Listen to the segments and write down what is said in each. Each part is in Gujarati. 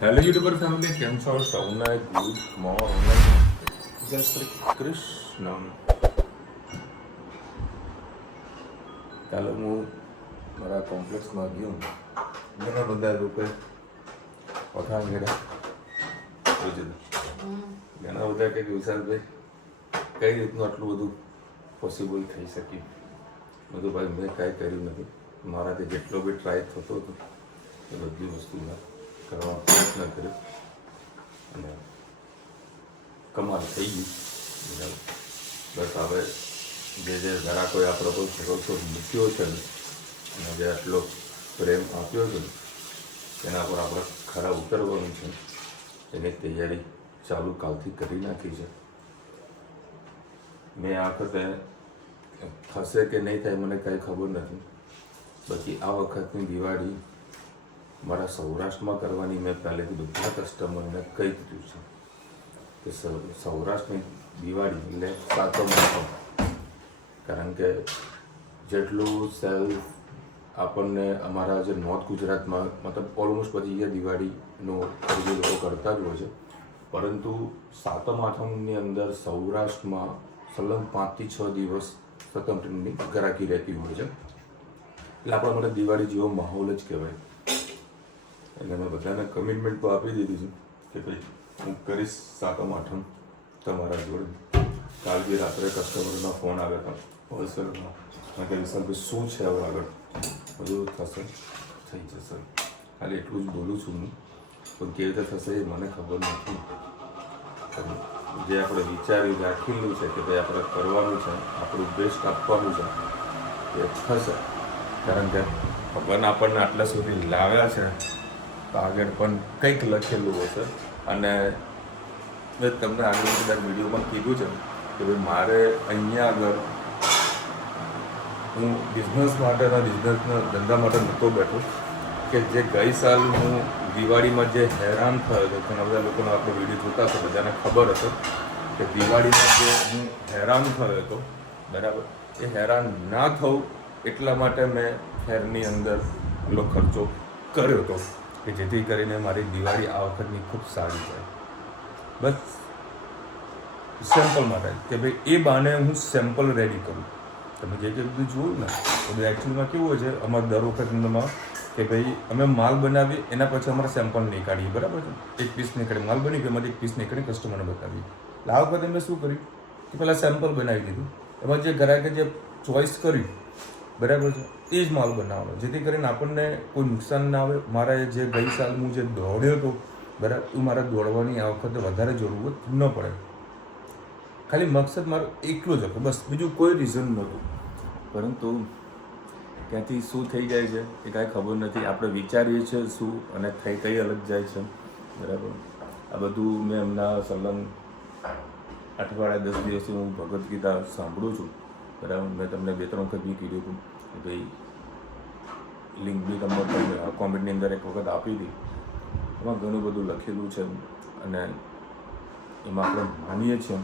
હેલો યુટ્યુબર ફેમિલી, કેમ છો? સૌને ગુડ મોર્નિંગ, જય શ્રી કૃષ્ણ. કાલે હું મારા કોમ્પ્લેક્સમાં ગયો, ઘણા બધા લોકોએ પઠાણ કર્યા. ઘણા બધા કંઈક વિશાલભાઈ કઈ રીતનું આટલું બધું પોસિબલ થઈ શક્યું. બધું ભાઈ મેં કાંઈ કર્યું નથી. મારાથી જેટલો બી ટ્રાય થતો હતો એ બધી વસ્તુમાં કરવાનો પ્રયત્ન કર્યો અને કમાલ થઈ ગયું. બસ હવે જે ગ્રાહકોએ આપણો કોઈ ભરોસો મૂક્યો છે ને અને જે આટલો પ્રેમ આપ્યો છે ને તેના પર આપણે ખરા ઉતરવાનું છે. એની તૈયારી ચાલુ કાલથી કરી નાખી છે. મેં આ વખતે થશે કે નહીં થાય મને કાંઈ ખબર નથી. બાકી આ વખતની દિવાળી મારા સૌરાષ્ટ્રમાં કરવાની મેં પહેલેથી બધા કસ્ટમરને કહી દીધું છે કે સૌરાષ્ટ્રની દિવાળી એટલે સાતમ આઠમ. કારણ કે જેટલું સેલ આપણને અમારા જે નોર્થ ગુજરાતમાં મતલબ ઓલમોસ્ટ બધી એ દિવાળીનો ખરીદી લોકો કરતા જ હોય છે, પરંતુ સાતમ આઠમની અંદર સૌરાષ્ટ્રમાં સલગ 5 થી 6 દિવસ સ્વતંત્રની ગરાકી રહેતી હોય છે. એટલે આપણા માટે દિવાળી જેવો માહોલ જ કહેવાય. એટલે મેં બધાને કમિટમેન્ટ તો આપી દીધી છે કે ભાઈ હું કરીશ સાતમ આઠમ તમારા જોડે. કાલ બી રાત્રે કસ્ટમરના ફોન આવ્યા હતા હોલસેલમાં. મેં કહ્યું સર ભાઈ શું છે હવે આગળ? બધું થશે, થઈ જશે. ખાલી એટલું જ બોલું છું હું, પણ કેવી રીતે થશે એ મને ખબર નથી. જે આપણે વિચારી રાખેલું છે કે ભાઈ આપણે કરવાનું છે, આપણું બેસ્ટ આપવાનું છે, એ થશે. કારણ કે ભગવાન આપણને આટલા સુધી લાવ્યા છે તો આગળ પણ કંઈક લખેલું હશે. અને મેં તમને આગળ બધા વિડીયોમાં કીધું છે કે ભાઈ મારે અહીંયા આગળ હું બિઝનેસ માટેના ધંધા માટે નહોતો બેઠો કે જે ગઈ સાલ હું દિવાળીમાં જે હેરાન થયો હતો. ઘણા બધા લોકોનો આપણો વિડીયો જોતા હશે, બધાને ખબર હશે કે દિવાળીમાં જે હું હેરાન થયો હતો, બરાબર, એ હેરાન ના થવું એટલા માટે મેં ફેરની અંદર એટલો ખર્ચો કર્યો હતો કે જેથી કરીને મારી દિવાળી આ વખતની ખૂબ સારી જાય. બસ સેમ્પલ માટે કે ભાઈ એ બહાને હું સેમ્પલ રેડી કરું. તમે જે બધું જોયું ને બધું એકચ્યુઅલમાં કેવું હોય છે અમારે દર વખતમાં કે ભાઈ અમે માલ બનાવીએ એના પછી અમારે સેમ્પલ નીકાળીએ, બરાબર છે. એક પીસ નીકળે, માલ બની ગયો એમાંથી એક પીસ નીકળી કસ્ટમરને બતાવીએ. એટલે આ વખતે મેં શું કર્યું કે પહેલાં સેમ્પલ બનાવી દીધું. એમાં જે ગ્રાહકે જે ચોઈસ કર્યું, બરાબર છે, એ જ માલ બનાવવાનો જેથી કરીને આપણને કોઈ નુકસાન ના આવે. મારા જે ગઈ સાલ હું જે દોડ્યો હતો, બરાબર, એ મારા દોડવાની આ વખતે વધારે જરૂરત ન પડે. ખાલી મકસદ મારો એટલો જ હતો, બસ, બીજું કોઈ રીઝન નહોતું. પરંતુ ત્યાંથી શું થઈ જાય છે એ કાંઈ ખબર નથી. આપણે વિચારીએ છીએ શું અને થઈ કઈ અલગ જાય છે, બરાબર. આ બધું મેં એમના સલંગ અઠવાડિયા 10 દિવસથી હું ભગવદ્ ગીતા સાંભળું છું, બરાબર. મેં તમને 2-3 વખત બી કીધું હતું કે ભાઈ લિંક બી તમને કોમેન્ટની અંદર એક વખત આપી હતી. એમાં ઘણું બધું લખેલું છે અને એમાં આપણે માનીએ છીએ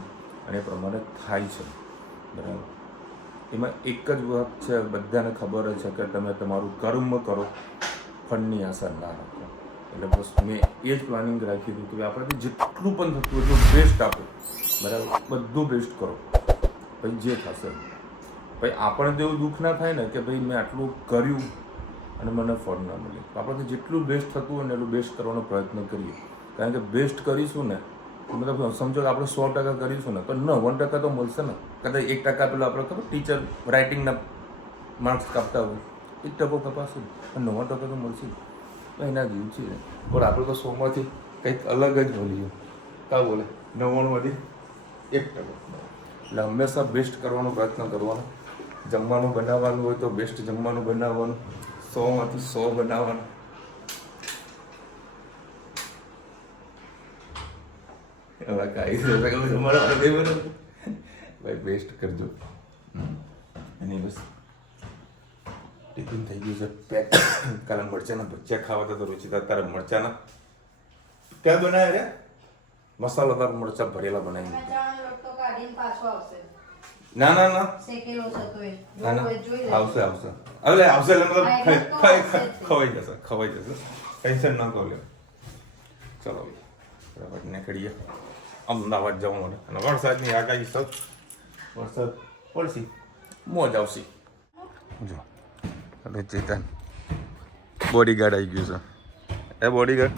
અને એ પ્રમાણે થાય છે, બરાબર. એમાં એક જ વાત છે, બધાને ખબર જ છે કે તમે તમારું કર્મ કરો, ફળની આશા ના રાખો. એટલે બસ મેં એ જ પ્લાનિંગ રાખ્યું હતું કે આપણાથી જેટલું પણ થતું એટલું બેસ્ટ આપો, બરાબર, બધું બેસ્ટ કરો. પછી જે થશે, ભાઈ આપણને તો એવું દુઃખ ના થાય ને કે ભાઈ મેં આટલું કર્યું અને મને ફળ ના મળે. આપણાથી જેટલું બેસ્ટ થતું હોય ને એટલું બેસ્ટ કરવાનો પ્રયત્ન કરીએ. કારણ કે બેસ્ટ કરીશું ને, મતલબ સમજો કે આપણે 100% કરીશું ને તો 1% તો મળશે ને. કદાચ 1% પેલો આપણે ખબર ટીચર રાઇટિંગના માર્ક્સ કાપતા હોય, 1% કપાશે પણ 90% તો મળશે. એના જેવું છે. પણ આપણે તો 100માંથી કંઈક અલગ જ બોલીએ. કા બોલે 99માંથી 1%. એટલે હંમેશા બેસ્ટ કરવાનો પ્રયત્ન કરવાનો. જમવાનું બનાવવાનું હોય તો બેસ્ટ જમવાનું બનાવવાનું, 100માંથી 100 બનાવવાનું. હવે કાંઈ ભાઈ બેસ્ટ કરજો. એની બસ ટિફિન થઈ ગયું છે પેક. કાલે મરચાના ભજીયા ખાવા હતા તો રુચિતા તારે મરચાના ક્યાં બનાવ્યા રે? મસાલાદાર મરચા ભરેલા બનાવી દીધા. ના ના ના આવશે આવશે એટલે આવશે એટલે મતલબ ખવાઈ જશે. ટેન્શન ના કરો. ચલો બરાબર નીકળીએ અમદાવાદ જવા માટે અને વરસાદની આગાહી સૌ વરસાદ પડશે મોજ આવશે. જો હવે ચેતન બોડીગાર્ડ આવી ગયું છે. બોડીગાર્ડ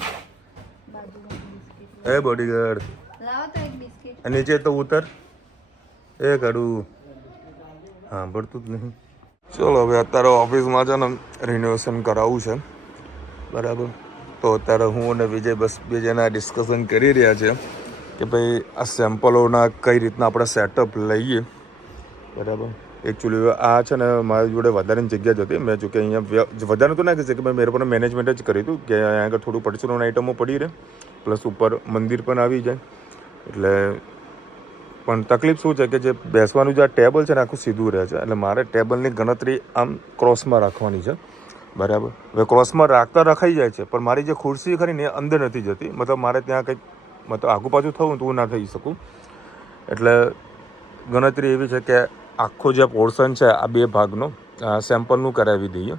બોડીગાર્ડ નીચે તો ઉતર કરું હા ભરતું જ નહીં. ચલો હવે અત્યારે ઓફિસમાં છે ને રિનોવેશન કરાવવું છે બરાબર. તો અત્યારે હું અને વિજય બસ બે જણા ડિસ્કશન કરી રહ્યા છે કે ભાઈ આ સેમ્પલોના કઈ રીતના આપણે સેટઅપ લઈએ બરાબર. એકચ્યુઅલી આ છે ને મારી જોડે વધારેની જગ્યા જ હતી. મેં જો કે અહીંયા વધારે તો ના કહી શકે મેં પણ મેનેજમેન્ટ જ કર્યું હતું કે અહીંયા આગળ થોડું પડચરોની આઈટમો પડી રહે પ્લસ ઉપર મંદિર પણ આવી જાય એટલે. પણ તકલીફ શું છે કે જે બેસવાનું જે આ ટેબલ છે ને આખું સીધું રહે છે એટલે મારે ટેબલની ગણતરી આમ ક્રોસમાં રાખવાની છે બરાબર. હવે ક્રોસમાં રાખતા રખાઈ જાય છે પણ મારી જે ખુરશી ખરી ને એ અંદર નથી જતી. મતલબ મારે ત્યાં કંઈક મતલબ આગુ પાછું થવું તો હું ના થઈ શકું. એટલે ગણતરી એવી છે કે આખો જે પોર્શન છે આ બે ભાગનો સેમ્પલનું કરાવી દઈએ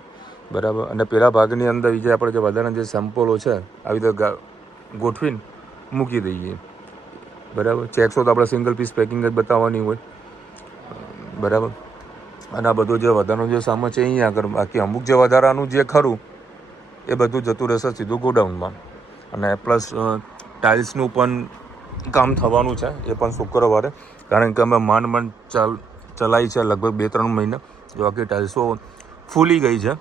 બરાબર. અને પેલા ભાગની અંદર જે આપણે જે વધારાના જે સેમ્પલો છે આવી રીતે ગોઠવીને મૂકી દઈએ બરાબર. ચેક્સો તો આપણે સિંગલ પીસ પેકિંગ જ બતાવવાની હોય બરાબર. અને આ બધું જે વધારાનું જે સામાન છે અહીંયા આગળ બાકી અમુક જે વધારાનું જે ખરું એ બધું જતું રહેશે સીધું ગોડાઉનમાં. અને પ્લસ ટાઇલ્સનું પણ કામ થવાનું છે એ પણ શુક્રવારે કારણ કે અમે માંડ ચલાવી છે લગભગ 2-3 મહિના. જો આખી ટાઇલ્સો ફૂલી ગઈ છે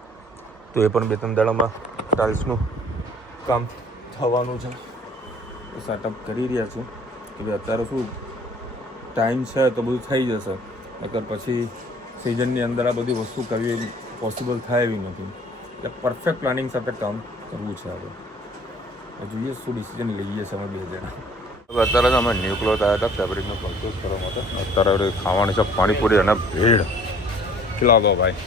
તો એ પણ 2-3 દાડામાં ટાઇલ્સનું કામ થવાનું છે. સેટઅપ કરી રહ્યા છું કે ભાઈ અત્યારે શું ટાઈમ છે તો બધું થઈ જશે નકર પછી સિઝનની અંદર આ બધી વસ્તુ કરવી પોસિબલ થાય એવી નથી. એટલે પરફેક્ટ પ્લાનિંગ સાથે કામ કરવું છે. હવે જોઈએ શું ડિસિઝન લઈએ છીએ અમે બે જણા. હવે અત્યારે અમે ન્યૂ ક્લોથ આવ્યા હતા ફેબ્રિકનો પરચેસ કરવા માટે. અત્યારે ખાવાની છે પાણીપુરી અને ભીડ ખીલા દો ભાઈ.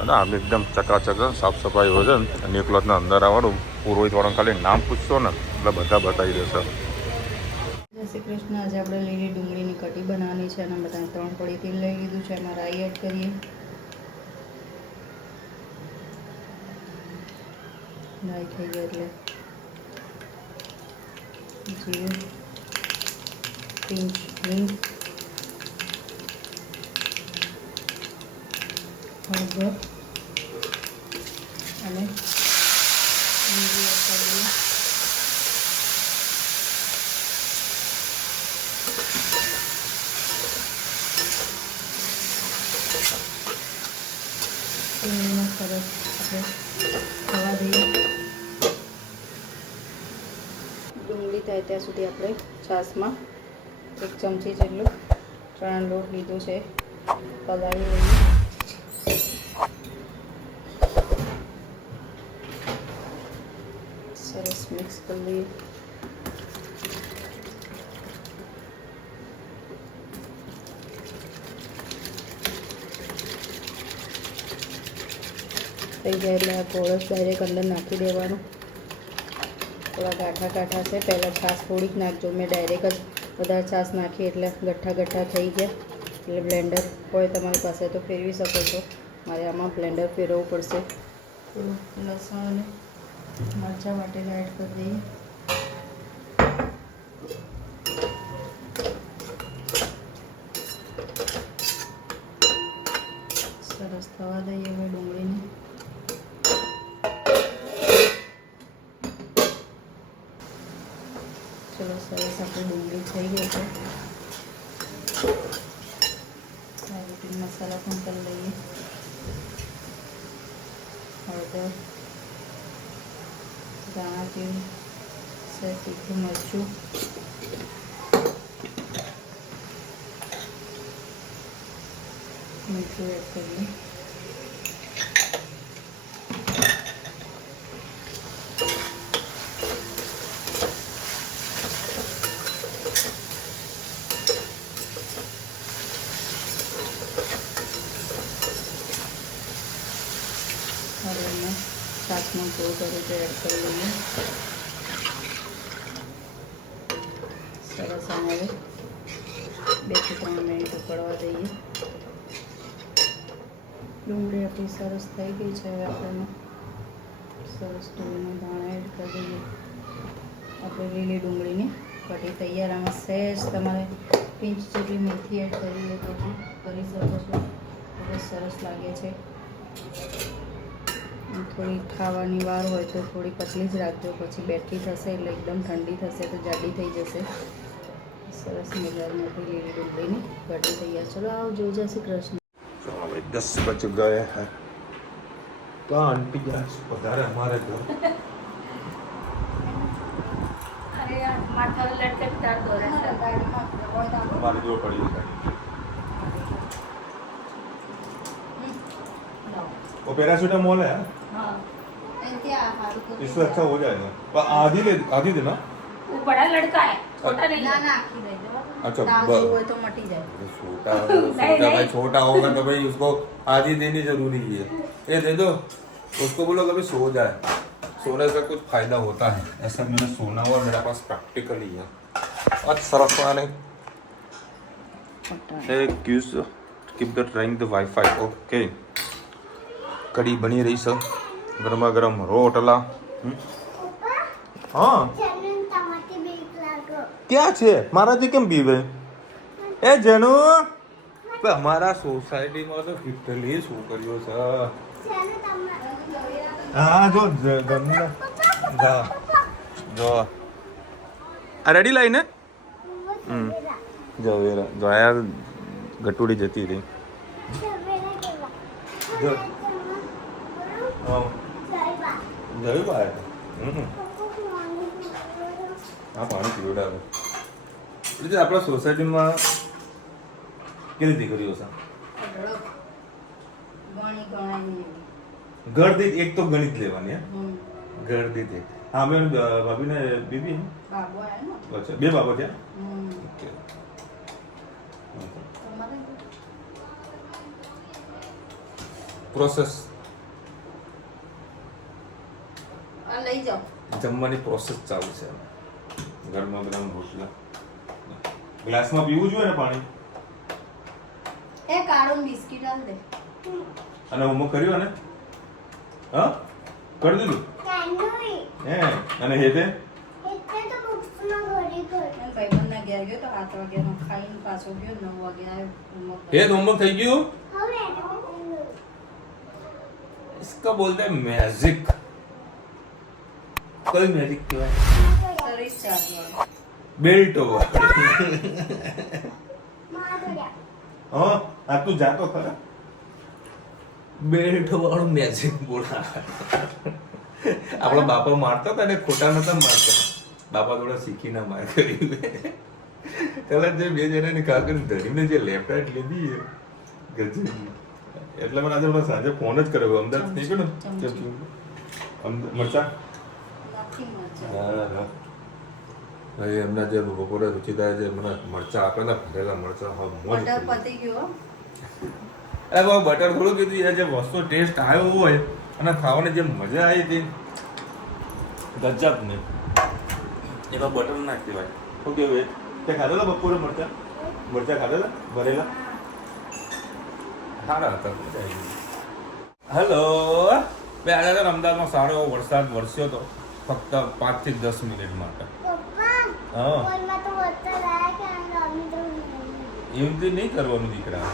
અને આમ એકદમ ચકાચક સાફ સફાઈ હોય છે. ન્યૂ ક્લોથના અંદર આવવાનું પુરોહિતવાળાને ખાલી નામ પૂછશો ને એટલે બધા બતાવી દેશે. જય શ્રી કૃષ્ણ. આજે આપણે લીલી ડુંગળીની કઢી બનાવવાની છે અને બધા 3 પડી તેલ લઈ લીધું છે. એમાં રાઈ એડ કરીએ. રાઈ થઈ જાય એટલે જીરું, પિંચ હિંગ, હળદર અને લીલી એડ કરીએ. ડુંગળીને સરસ આપણે થવા દઈએ. ડુંગળી થાય ત્યાં સુધી આપણે છાશમાં 1 ચમચી જેટલું ચણાનો લોટ લીધો છે પલાળી લઈએ. સરસ મિક્સ કરી લઈએ. થઈ જાય એટલે આ ગોળસ ડાયરેક્ટ અંદર નાખી દેવાનું. થોડા ગાંઠા છે. પહેલાં છાશ થોડીક નાખજો. મેં ડાયરેક્ટ જ વધારે છાશ નાખી એટલે ગઠ્ઠા થઈ ગયા. એટલે બ્લેન્ડર હોય તમારી પાસે તો ફેરવી શકો છો. મારે આમાં બ્લેન્ડર ફેરવવું પડશે. થોડું લસણ અને મરચાં વાટેલા એડ કરી દઈએ. સરસ થવા દઈએ હવે ડુંગળીને. ચલો સરસ આપણી ડુંગળી થઈ ગઈ છે. આ રીતે મસાલા પણ કરી લઈએ. હળદર, ધાણા જીરું, સહેજ તીખું મરચું, મીઠું એડ કરીએ. હવે એને શાકમાં થોડું તરીકે એડ કરી લઈએ. સરસ આને હવે 2 થી 3 મિનિટ ઉકળવા દઈએ. ડુંગળી આપણી સરસ થઈ ગઈ છે. હવે આપણે સરસ ડુંગળીના દાણા એડ કરી દઈએ. આપણે લીલી ડુંગળીની કઢી તૈયાર. આમાં સહેજ તમારે પિંચ જેટલી મેથી એડ કરવી હોય તો પણ કરી શકો છો. ખૂબ જ સરસ લાગે છે. થોડી ખાવાની વાર હોય તો થોડી પતલી જ રાખજો, પછી બેઠી થશે એટલે એકદમ ઠંડી થશે તો જાડી થઈ જશે. સરસ મજાની આપણી લીલી ડુંગળીની કઢી તૈયાર. ચલો આવજો, જય શ્રી કૃષ્ણ. तो भाई 10 बज गए हैं तो आंटी आज पधारे हमारे घर. अरे यार माथा लटके दर्द हो रहा है गाड़ी में हमारे जो पड़ी है वो पैरासीटामोल है. हाँ इससे अच्छा हो जाएगा. पर आधी देना. वो बड़ा लड़का है, छोटा नहीं ना है। ना आखी दे दो. अच्छा, दाल ब- हुए तो मटी जाए. छोटा भाई छोटा होगा तो भाई उसको आधी देनी जरूरी है. ये दे दो उसको, बोलो कभी सो जाए. सोने से कुछ फायदा होता है. ऐसा मैंने सुना हुआ, मेरे पास प्रैक्टिकली है. आज सरस वाले keep the trying the Wi-Fi. Okay. कड़ी बनी रही सब. गरमा गरम रोटला. हाँ क्या છે મારાથી કેમ પીવે એ જણુ? અમારા સોસાયટીમાં તો કેટલી છોકરીઓ છે. હા જો ગમને જો આ રેડી લાઈને જો વેરા જો આ ગટુડી જતી રહી. જો જયું બાય હા પાણી પીવડાવે. એટલે આપણા સોસાયટીમાં કેટલી દીકરીઓ છે? ગણી ગણાય ઘર દીઠ એક તો ગણિત લેવાની. હે નહીં. ઘર દીઠ એક. હા મેં ભાભીને બીબી બાબુ આવ્યો ને. અચ્છા બે બાબો ત્યાં. ઓકે. તમારે પ્રોસેસ આ લઈ જાઓ. જમવાની પ્રોસેસ ચાલુ છે. ગરમા ગરમ રોટલા. ગ્લાસમાં પીવું જોઈએ ને પાણી. એ કાળો બિસ્કિટ આલ દે. અને હોમવર્ક કર્યું ને? હા કરી દીધું હે? અને હેતે એમ ભાઈબંધના ઘેર ગયો તો 7 વાગ્યાનો ખાઈને પાછો ગયો 9 વાગે આવ્યો. હેત હોમવર્ક થઈ ગયું? इसका बोलते हैं मैजिक. कोई मैजिक क्यों है? સર્વિસ ચાર્જ વાળો. Belt over. हाँ આ તું જાતો ખરા? બેલ્ટ વાળું મેજિક બોલા. આપણા બાપા મારતા હતા ને ખોટા નતા મારતા. બાપા થોડા શીખીને માર કરી. પેલા જે બે જણાની કાકરી ધરીને જે લેફ્ટ લીધી ગજબ. એટલે મને આજે હમણાં સાંજે ફોન જ કર્યો. અમદાવાદ નહીં ગયો ને મરચા. નથી મજા. હા ભાઈ એમના જે બપોરે રુચિતા જે મને મરચા આપે ને ભરેલા મરચા હા મોજ બટર પડી. પતી ગયો. અરે બાબા બટર થોડું કીધું યાર, જે વસ્તુ ટેસ્ટ આવ્યો હોય અને ખાવાની જે મજા આવી હતી ગજબ ને એમાં બટર નાખી દેવાય. શું કેવું? તે ખાધેલા બપોરે મરચા ખાધેલા ભરેલા સારા હતા. મજા આવી ગઈ. હેલો બે આજે તો અમદાવાદમાં સારો એવો વરસાદ વરસ્યો હતો ફક્ત 5 થી 10 મિનિટ માટે. હા એમથી નહીં કરવાનું દીકરા.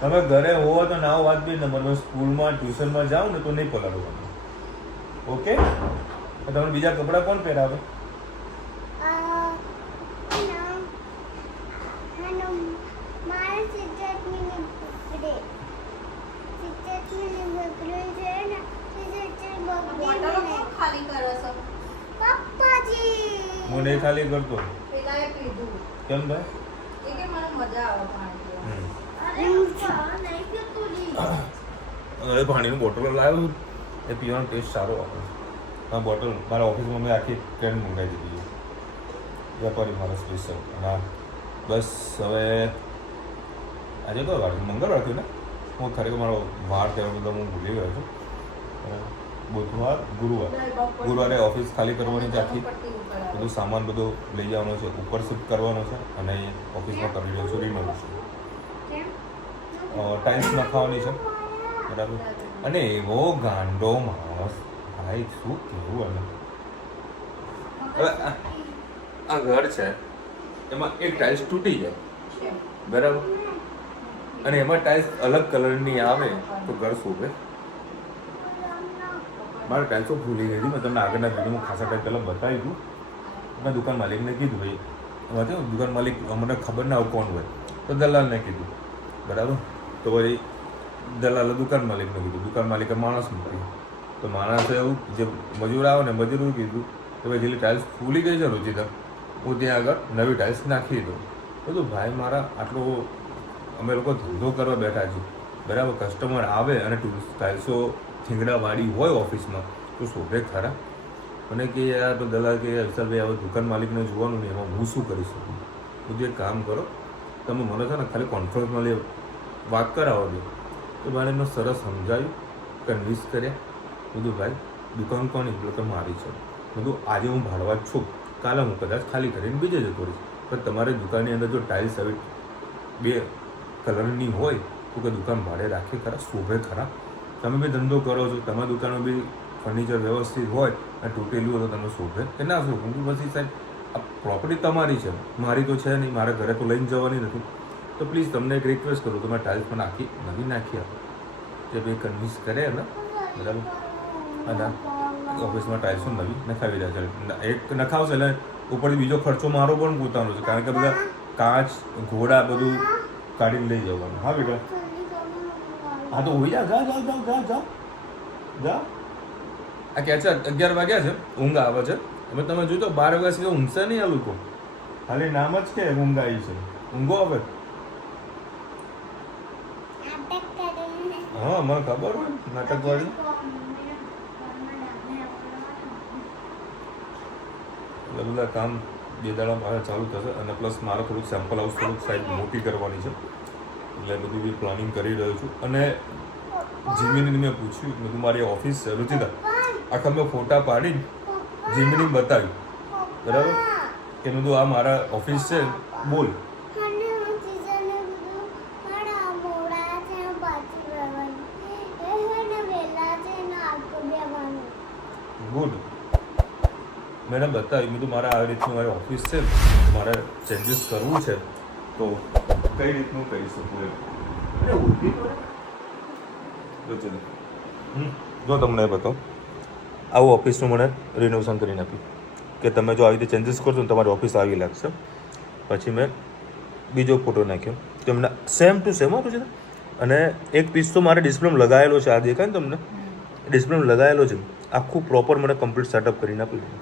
તમે ઘરે હોવો તો ના વાત બી નંબર. સ્કૂલમાં ટ્યુશનમાં જાઓ ને તો નહીં પલાળવાનું. ઓકે? તમને બીજા કપડાં કોણ પહેરાવે? બોટલો કોણ ખાલી કરે છે? હું નહીં ખાલી કરતો. પેલાએ કીધું કેમ ભાઈ? એ કે મને મજા આવે પાણી પીવાની. હવે પાણીનું બોટલ લાવ્યું એ પીવાનો ટેસ્ટ સારો આવે. હા બોટલ મારા ઓફિસમાં મેં આખી ટ્રેન મંગાવી દીધી વેપારી મારા સ્પેશિયલ. હા બસ હવે આજે તો મંગળવાર થયું ને. હું ખરેખર મારો વાર તહેવાર બધા હું ભૂલી ગયો છું. બુધવાર ગુરુવારે ઓફિસ ખાલી કરવાની છે. આખી બધું સામાન બધો લઈ જવાનો છે, ઉપર શિફ્ટ કરવાનો છે અને ઓફિસમાં કરી રહ્યો છું રિનોવેશન. ટાઇલ્સ નખાવાની છે બરાબર. અને એવો ગાંડો માણસ ભાઈ શું કહેવું. અને હવે આ ઘર છે એમાં એક ટાઇલ્સ તૂટી જાય બરાબર, અને એમાં ટાઇલ્સ અલગ કલરની આવે તો ઘર શોભે. મારે ટાઇલ્સો ભૂલી ગઈ હતી, મેં તમને આગળના વિડીયોમાં ખાસા ટાઈમ પહેલાં બતાવી હતું. મેં દુકાન માલિકને કીધું ભાઈ એમાં તો દુકાન માલિક મને ખબર ના હોય કોણ હોય, તો દલાલને કીધું બરાબર. તો ભાઈ દલાલે દુકાન માલિકને કીધું, દુકાન માલિકે માણસ મૂક્યું. તો માણસે એવું જે મજૂર આવે ને મજૂરું કીધું કે ભાઈ જેટલી ટાઇલ્સ ફૂલી ગઈ છે રુચિતા, હું ત્યાં આગળ નવી ટાઇલ્સ નાખી દઉં. બધું ભાઈ મારા આટલો અમે લોકો ધંધો કરવા બેઠા છીએ બરાબર, કસ્ટમર આવે અને ટાઇલ્સો થીંગડાવાળી હોય ઓફિસમાં તો શોભે ખરા. મને કે યાર તો દલાલ કે વિશાલભાઈ હવે દુકાન માલિકને જોવાનું નહીં, એમાં હું શું કરી શકું. બધું એક કામ કરો, તમે મને છે ને ખાલી કોન્ફરન્સમાં લે વાત કરાવો દો. તો ભાઈ એમને સરસ સમજાવ્યું, કન્વિન્સ કર્યા. બધું ભાઈ દુકાન કોની એટલે કે મારી છે. બધું આજે હું ભાડવા જ છું, કાલે હું કદાચ ખાલી કરીને બીજે જતો રહીશ. પણ તમારી દુકાનની અંદર જો ટાઇલ્સ હવે 2 કલરની હોય તો કે દુકાન ભાડે રાખી ખરા, શોભે ખરા. તમે બી ધંધો કરો છો, તમારી દુકાનમાં બી ફર્નિચર વ્યવસ્થિત હોય અને તૂટેલું હોય તો તમે શોભે કે ના શોભે. પછી સાહેબ આ પ્રોપર્ટી તમારી છે, મારી તો છે નહીં, મારે ઘરે તો લઈને જવાની નથી. તો પ્લીઝ તમને એક રિક્વેસ્ટ કરું, તમે ટાઇલ્સ પણ નવી નાખી આપો. તે ભાઈ કન્વિન્સ કરે ને બરાબર, અને ઓફિસમાં ટાઇલ્સો નવી નખાવી રહ્યા છે. એક નખાવશે એટલે ઉપરથી બીજો ખર્ચો મારો પણ પોતાનો છે, કારણ કે બધા કાચ ઘોડા બધું કાઢીને લઈ જવાનું. હા બેટા, હા તો હોઈ જા, જા જા જા જા જા જા. આ ક્યાં છે? 11 વાગ્યા છે, ઊંઘ આવે છે. હવે તમે જોજો 12 વાગ્યા સુધી ઊંઘશે નહીં આ લોકો, ખાલી નામ જ કે ઊંઘ આવી છે. ઊંઘો હવે. હા મને ખબર હોય નાટકવાળી. એટલે બધા કામ 2 દાડા મારે ચાલુ થશે, અને પ્લસ મારે થોડુંક સેમ્પલ હાઉસ થોડુંક સાઈડ મોટી કરવાની છે, એટલે બધું બી પ્લાનિંગ કરી રહ્યો છું. અને જીમીની મેં પૂછ્યું, મેં મારી ઓફિસ છે રુચિતા, આખા મેં ફોટા પાડીને જીમીની બતાવ્યું બરાબર, કે મેં કીધું આ મારા ઓફિસ છે, બોલ. ગુડ. મેં એને બતાવ્યું, મેં તો મારા આવી રીતનું મારી ઓફિસ છે, મારે ચેન્જીસ કરવું છે તો કઈ રીતનું કરી શકું એમ. જો તમને બતાવો, આવું ઓફિસનું મને રિનોવેશન કરીને આપ્યું કે તમે જો આવી રીતે ચેન્જીસ કરશો ને તમારી ઓફિસ આવી લાગશે. પછી મેં બીજો ફોટો નાખ્યો, તમને સેમ ટુ સેમ હતું છે. અને એક પીસ તો મારે ડિસ્પ્લેમાં લગાવેલો છે, આ દેખાય ને તમને, ડિસ્પ્લેમાં લગાવેલો છે. આખું પ્રોપર મને કમ્પ્લીટ સેટઅપ કરીને આપ્યું.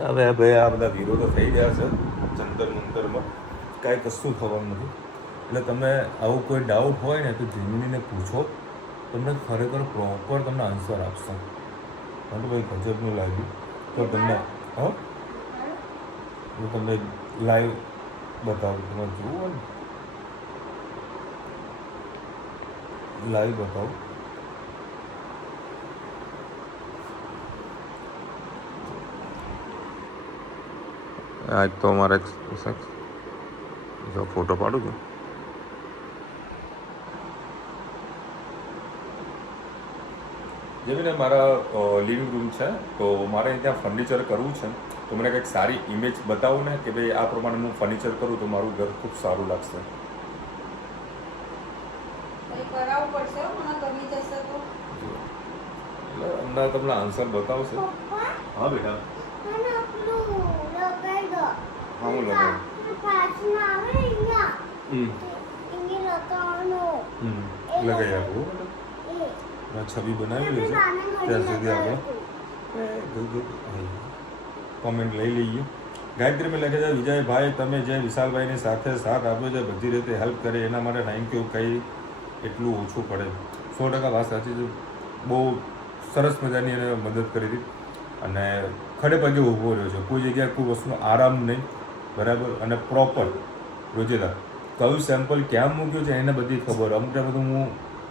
હવે ભાઈ આ બધા વિરોધો થઈ ગયા છે જંતર મંતરમાં, કાંઈ કશું થવાનું નથી. એટલે તમે આવું કોઈ ડાઉટ હોય ને તો જીમીનીને પૂછો, તમને ખરેખર પ્રોપર તમને આન્સર આપશે. મને ભાઈ ગજબનું લાગ્યું. તો તમને હા હું તમને લાઈવ બતાવું, તમારે જોવું હોય ને લાઈવ બતાવું. આજ તો અમારે જો ફોટો પાડું છું. જેવીને મારા લિવિંગ રૂમ છે, તો મારે ત્યાં ફર્નિચર કરવું છે. તો મને કંઈક સારી ઇમેજ બતાવું ને કે ભાઈ આ પ્રમાણે હું ફર્નિચર કરું તો મારું ઘર ખૂબ સારું લાગશે. એટલે હમણાં તમને આન્સર બતાવશે. હા બેટા, હા હું લગાવું. લગાવી આપું. છબી બનાવી છે ત્યાં સુધી આપણે કોમેન્ટ લઈ લઈએ. ગાયત્રી મેં લખે છે, વિજયભાઈ તમે જે વિશાલભાઈની સાથે સાથ આપ્યો છે, બધી રીતે હેલ્પ કરે એના માટે થેન્ક યુ. કંઈ એટલું ઓછું પડે. 100% વાત સાચી છે. બહુ સરસ મજાની એને મદદ કરી હતી અને ખડે પગે ઊભો રહ્યો છે. કોઈ જગ્યાએ કોઈ વસ્તુનો આરામ નહીં બરાબર, અને પ્રોપર રોજેદાર કયું સેમ્પલ ક્યાં મૂક્યું છે એને બધી ખબર. અમુક ટાઈમ બધું હું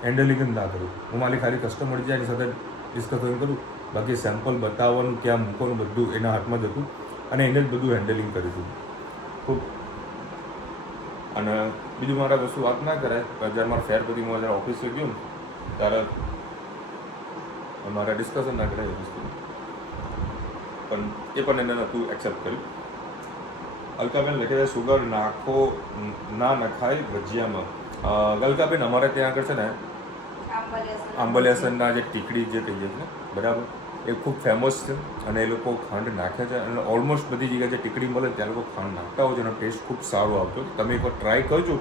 હેન્ડલિંગ જ ના કરું, હું મારી ખાલી કસ્ટમર જાય એની સાથે ડિસ્કશન કરું, બાકી સેમ્પલ બતાવવાનું ક્યાં મૂકવાનું બધું એના હાથમાં જ હતું અને એને જ બધું હેન્ડલિંગ કર્યું હતું ખૂબ. અને બીજું મારા વસ્તુ વાત ના કરાય, જ્યારે મારા ફેર પછી હું જ્યારે ઓફિસે ગયો ને ત્યારે મારા ડિસ્કશન ના કરાય વસ્તુ. પણ એ પણ એને નહોતું એક્સેપ્ટ કર્યું. અલકાબેન લખે છે સુગર નાખો ના નખાય ભજીયામાં. અલકાબેન અમારે ત્યાં આગળ છે ને આંબલિયાસનના જે ટીકડી જે કહીએ છીએ બરાબર, એ ખૂબ ફેમસ છે અને એ લોકો ખાંડ નાખે છે અને ઓલમોસ્ટ બધી જગ્યાએ જે ટીકડી મળે ત્યાં લોકો ખાંડ નાખતા હોય છે અને ટેસ્ટ ખૂબ સારો આવતો. તમે એકવાર ટ્રાય કરજો,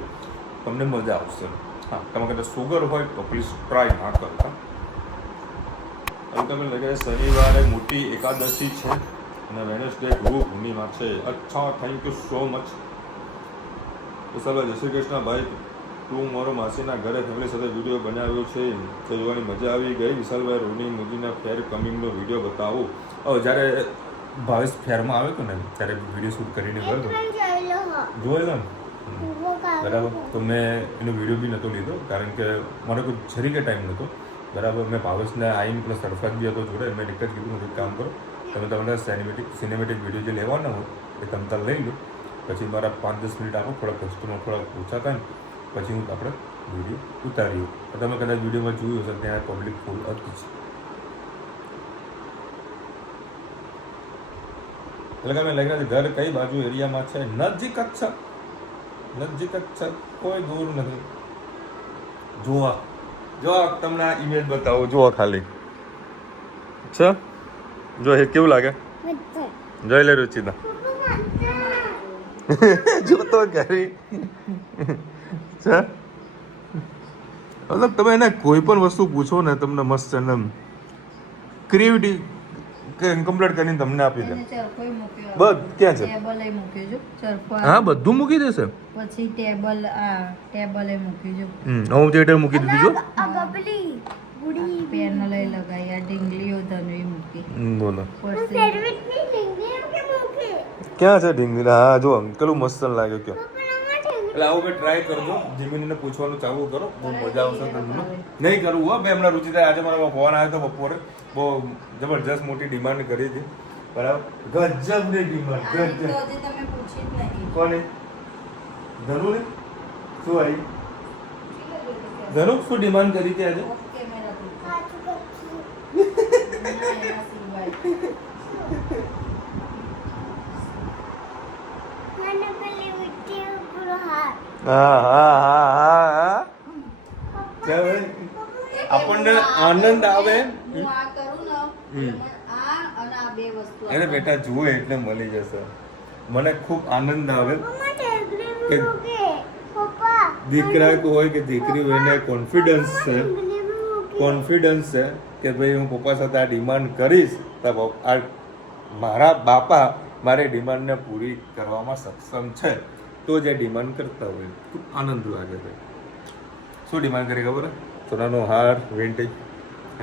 તમને મજા આવશે. હા, તમારે કદાચ સુગર હોય તો પ્લીઝ ટ્રાય ના કરતા. અલકાબેન લખે શનિવારે મોટી એકાદશી છે અને વેનસડે ગુરુ પૂર્ણિમા છે. અચ્છા, થેન્ક યુ સો મચ. વિશાલભાઈ જય શ્રી કૃષ્ણ. ભાઈ તું મારો માસીના ઘરે ફેમિલી સાથે વિડીયો બનાવ્યો છે તો જોવાની મજા આવી ગઈ. વિશાલભાઈ રોની મોદીના ફેર કમિંગનો વિડીયો બતાવો. જ્યારે ભાવેશ ફેરમાં આવ્યો હતો ને ત્યારે વિડીયો શૂટ કરીને ગયો હતો, જોયેલો ને બરાબર. તો મેં એનો વિડીયો બી નહોતો લીધો કારણ કે મને કોઈ જરીકે ટાઈમ નહોતો બરાબર. મેં ભાવેશને આવીને પ્લસ સરફરાજ બી હતો જોડે. મેં એક જ કીધું એક કામ કરો, તમે તમારા સિનેમેટિક વિડીયો જે લેવાના હોય એ તમતા લઈ લો, પછી મારા 5-10 મિનિટ આપો, થોડા કસ્ટમર થોડા ઓછા થાય ને પછી હું આપણે વિડીયો ઉતાર્યું. તમે કદાચ વિડીયોમાં જોયું હશે ત્યાં પબ્લિક ફૂલ હતી જ. એટલે કે લાગ્યા ઘર કઈ બાજુ એરિયામાં છે? નજીક જ છે, નજીક જ છે, કોઈ દૂર નથી. જોવા તમને આ ઇમેજ બતાવો, જોવા ખાલી છે. જો એ કેવું લાગે જોઈ લે રુચિતા. જો તો ઘરે છે મતલબ તમે એને કોઈ પણ વસ્તુ પૂછો ને તમને મસ્ત એને ક્રિએટિવિટી કે ઇન્કમ્પ્લીટ કરીને તમને આપી દે. બસ ક્યાં છે? ટેબલ એ મૂક્યું જો ચરખો. હા, બધું મૂકી દેશે. પછી ટેબલ ટેબલ એ મૂક્યું જો. હું જે મૂકી દીધું જો. પેન લઈ લગાઈ. આ ઢીંગલીઓ ધનવી મૂકી. બોલો પછી ક્યાં છે ઢીંગલી? હા જો કેટલું મસ્ત લાગે ક્યાં. એટલે આવું ભાઈ ટ્રાય કરજો, જીમીનીને પૂછવાનું ચાલુ કરો, બહુ મજા આવશે તમને. નહીં કરવું હો ભાઈ. હમણાં રુચિતા આજે મારા ફોન આવ્યો હતો બપોરે, બહુ જબરજસ્ત મોટી ડિમાન્ડ કરી હતી બરાબર. ગજબની ડિમાન્ડ, ગજબ. તમે પૂછી જ નહીં. કોને? ધનુ ને શું આવી? ધનુ શું ડિમાન્ડ કરી હતી આજે? આપણને આનંદ આવે. અરે બેટા જુએ એટલે મળી જશે. મને ખૂબ આનંદ આવે કે દીકરા હોય કે દીકરી હોય એને કોન્ફિડન્સ છે કે ભાઈ હું પપ્પા સાથે આ ડિમાન્ડ કરીશ તો આ મારા બાપા મારી ડિમાન્ડને પૂરી કરવામાં સક્ષમ છે. તો જે ડિમાન્ડ કરતા હોય ખૂબ આનંદ લાગે છે. શું ડિમાન્ડ કરી ખબર? સોનાનો હાર, વેન્ટેજ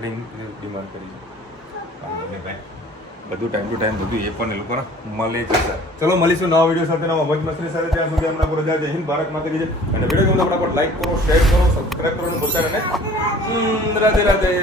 રિંગ ડિમાન્ડ કરી છે. બધું ટાઈમ ટુ ટાઈમ બધું એ પણ એ લોકોને મળે જશે. ચલો મળીશું નવા વિડીયો સાથે, નવા મોજ મસ્તી સાથે. ત્યાં સુધી હમણાં પર રજા. જય હિન્દ, ભારત માતા કી જય. અને વિડીયો ગમે તો ફટાફટ લાઈક કરો, શેર કરો, સબસ્ક્રાઈબ કરવાનું ભૂલતા નહીં. રાધે રાધે.